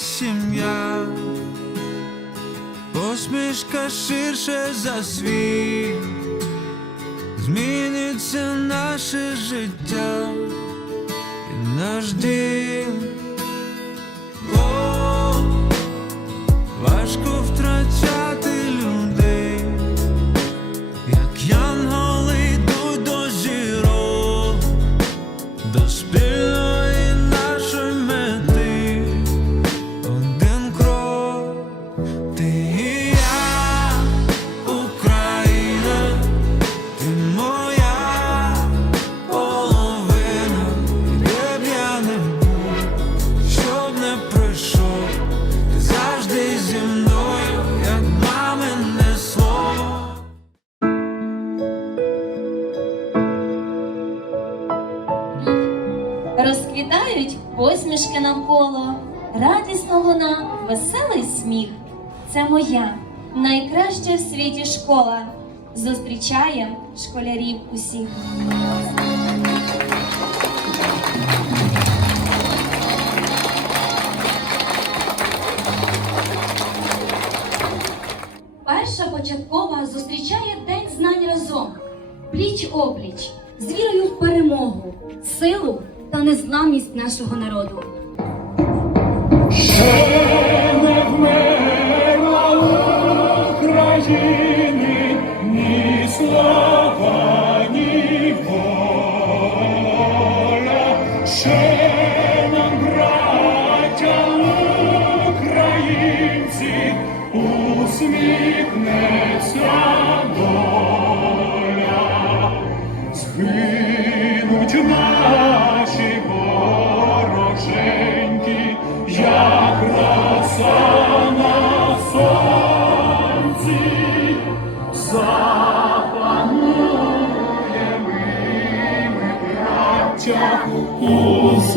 сім'я, посмішка ширше за світ, зміниться наше життя. І наш дім. Посмішки навколо, радісно луна, веселий сміх. Це моя найкраща в світі школа. Зустрічає школярів усіх. Перша початкова зустрічає День знань разом, пліч опліч, з вірою в перемогу, силу та незламність нашого народу. Ще не вмерла України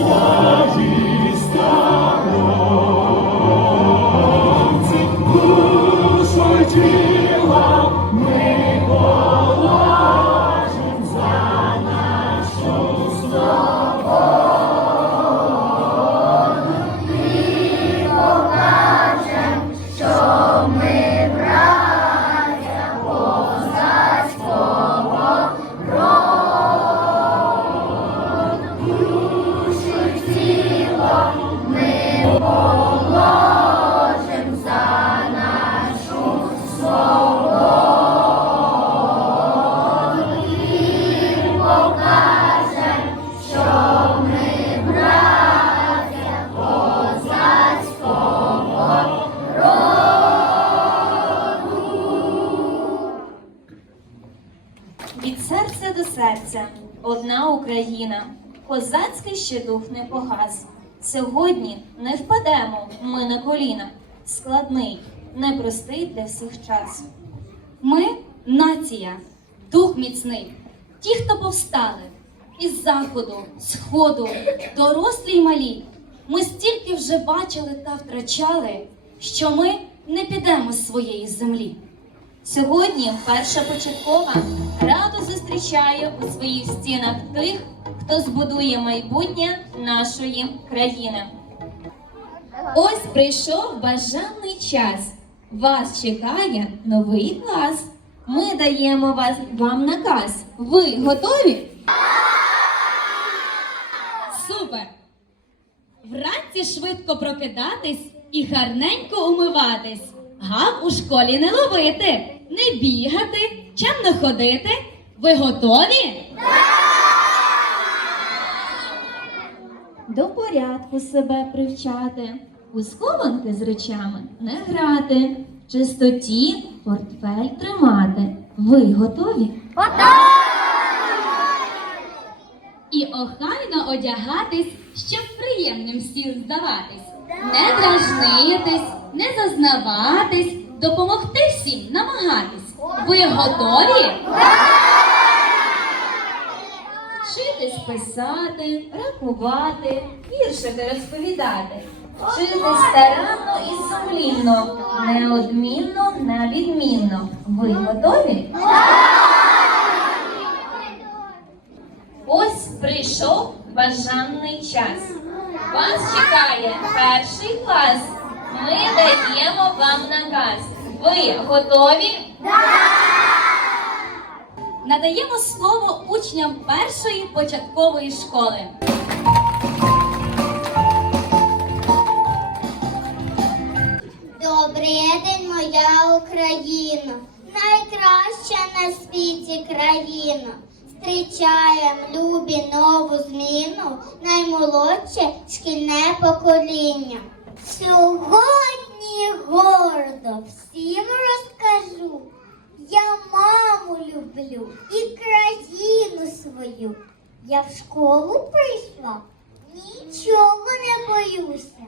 своїй серця одна Україна, козацький ще дух не погас. Сьогодні не впадемо ми на коліна. Складний, непростий для всіх час. Ми нація, дух міцний, ті, хто повстали із заходу, сходу, дорослі й малі. Ми стільки вже бачили та втрачали, що ми не підемо з своєї землі. Сьогодні перша початкова радо зустрічає у своїх стінах тих, хто збудує майбутнє нашої країни. Ось прийшов бажаний час. Вас чекає новий клас. Ми даємо вас вам наказ. Ви готові? Супер! Вранці швидко прокидатись і гарненько умиватись. Гав у школі не ловити, не бігати, чемно ходити. Ви готові? До порядку себе привчати, у схованки з речами не грати, чистоті портфель тримати. Ви готові? І охайно одягатись, щоб приємним всім здаватись. Не дражнитись, не зазнаватись, допомогти всім намагатись. Ви готові? Писати, рахувати, віршики розповідати. Вчитись старанно і сумлінно, неодмінно, невідмінно. Ви готові? Ось прийшов бажаний час. Вас чекає перший клас. Ми даємо вам наказ. Ви готові? Надаємо слово учням першої початкової школи. Добрий день, моя Україна, найкраща на світі країна. Зустрічаєм любі нову зміну, наймолодше шкільне покоління. Сьогодні гордо всім розкажу. Я маму люблю і країну свою. Я в школу прийшла, нічого не боюся.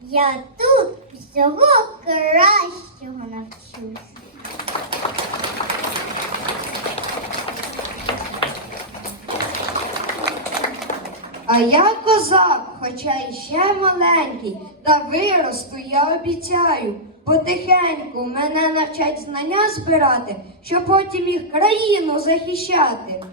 Я тут всього кращого навчуся. А я козак, хоча ще маленький, та виросту, я обіцяю. Потихеньку мене навчать знання збирати, щоб потім їх країну захищати.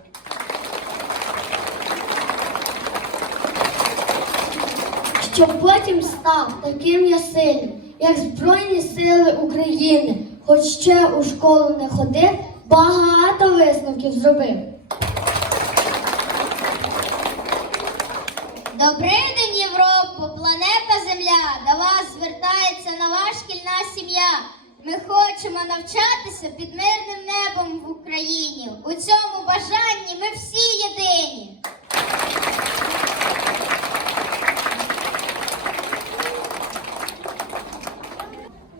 Щоб потім став таким я сильним, як Збройні Сили України, хоч ще у школу не ходив, багато висновків зробив. Добрий день, Європо, планета Земля. До вас звертається нова шкільна сім'я. Ми хочемо навчатися під мирним небом в Україні. У цьому бажанні ми всі єдині.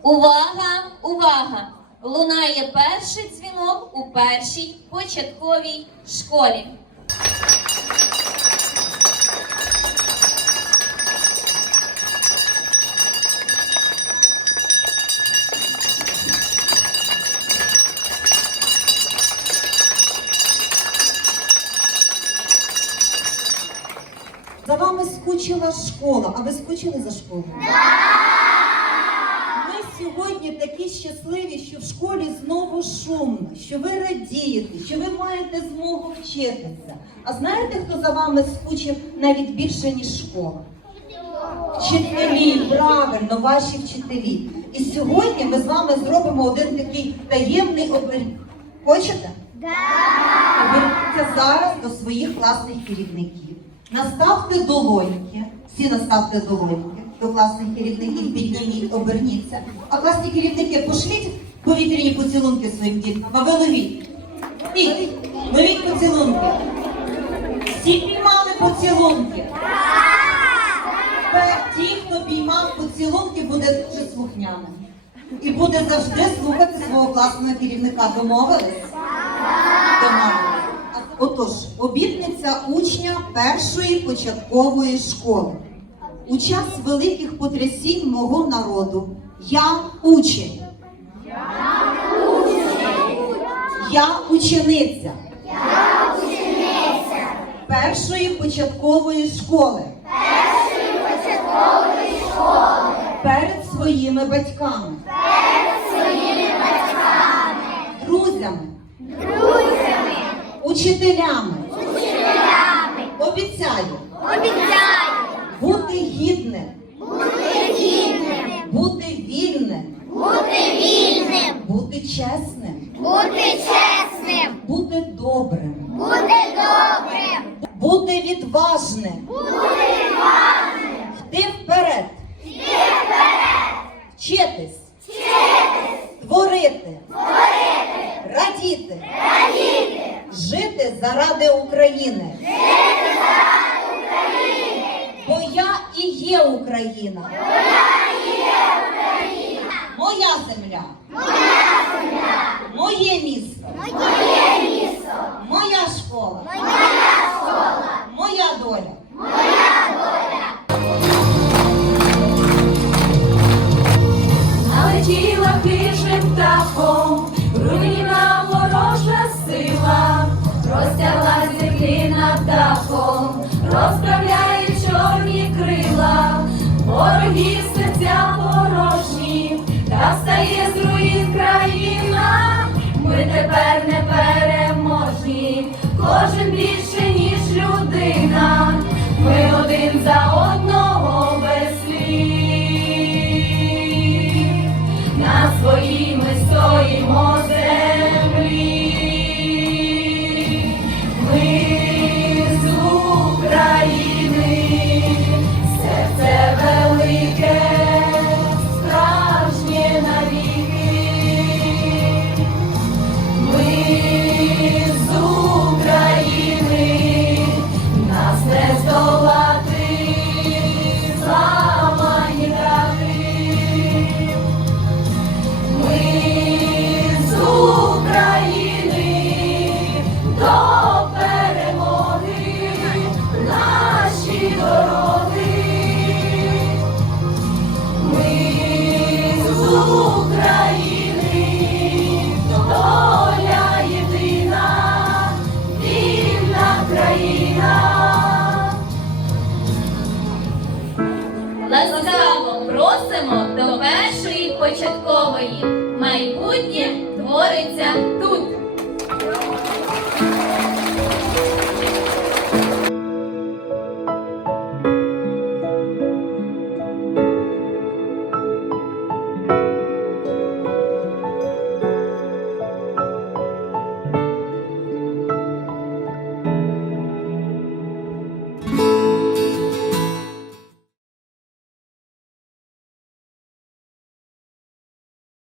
Увага! Увага! Лунає перший дзвінок у першій початковій школі. За вами скучила школа. А ви скучили за школу? Ми сьогодні такі щасливі, що в школі знову шумно, що ви радієте, що ви маєте змогу вчитися. А знаєте, хто за вами скучив навіть більше, ніж школа? Вчителі, правильно, ваші вчителі. І сьогодні ми з вами зробимо один такий таємний оберіг. Хочете? Оберіться зараз до своїх класних керівників. Наставте долоньки, всі наставте долоньки до класних керівників, підніміть, оберніться. А класні керівники пошліть повітряні поцілунки своїм діткам, а ви ловіть. Ловіть, ловіть поцілунки. Всі піймали поцілунки. Тепер ті, хто піймав поцілунки, буде дуже слухняним. І буде завжди слухати свого класного керівника. Домовились? Домовились. Отож, обітниця учня першої початкової школи. У час великих потрясінь мого народу я учень. Я учениця. Я учениця. Першої початкової школи. Першої початкової школи. Перед своїми батьками. Перед своїми батьками. Друзями. Друзями. Учителями. Учителями. Обіцяю. Обіцяю ворогів серця порожні, та встає з країна, ми тепер не переможні, кожен більше, ніж людина, ми один за одного без слів